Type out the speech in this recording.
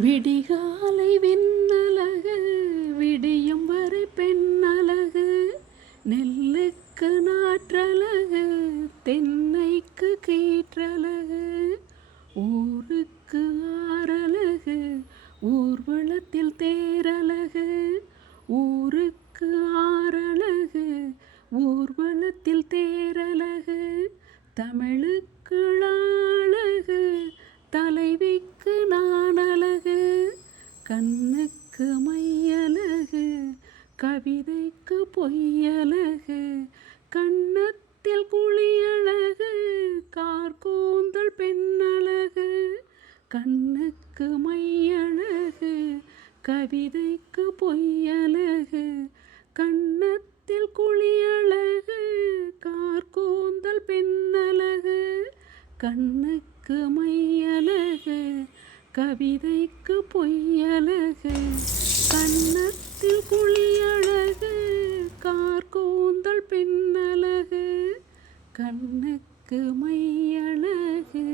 விடிகாலை விண்ணழகு விடியும் வரை பெண்ணழகு நெல்லுக்கு நாற்றழகு தென்னைக்கு கீற்றழகு ஊருக்கு ஆறழகு ஊர்வலத்தில் தேரழகு ஊருக்கு ஆறழகு ஊர்வலத்தில் தேரழகு தமிழுக்கு அழகு தலைவிக்கு நான் அழகு கண்ணுக்கு மையழகு கவிதைக்கு பொய்யழகு கன்னத்தில் குழியழகு கார்கூந்தல் பெண்ணழகு கண்ணுக்கு மையழகு கவிதைக்கு பொய்யழகு கன்னத்தில் குழியழகு கார்கூந்தல் பெண்ணழகு கண்ணுக்கு மையழகு கவிதைக்கு பொய்யழகு கன்னத்தில் குழியழகு கார்கூந்தல் பெண்ணழகு கண்ணுக்கு மையழகு.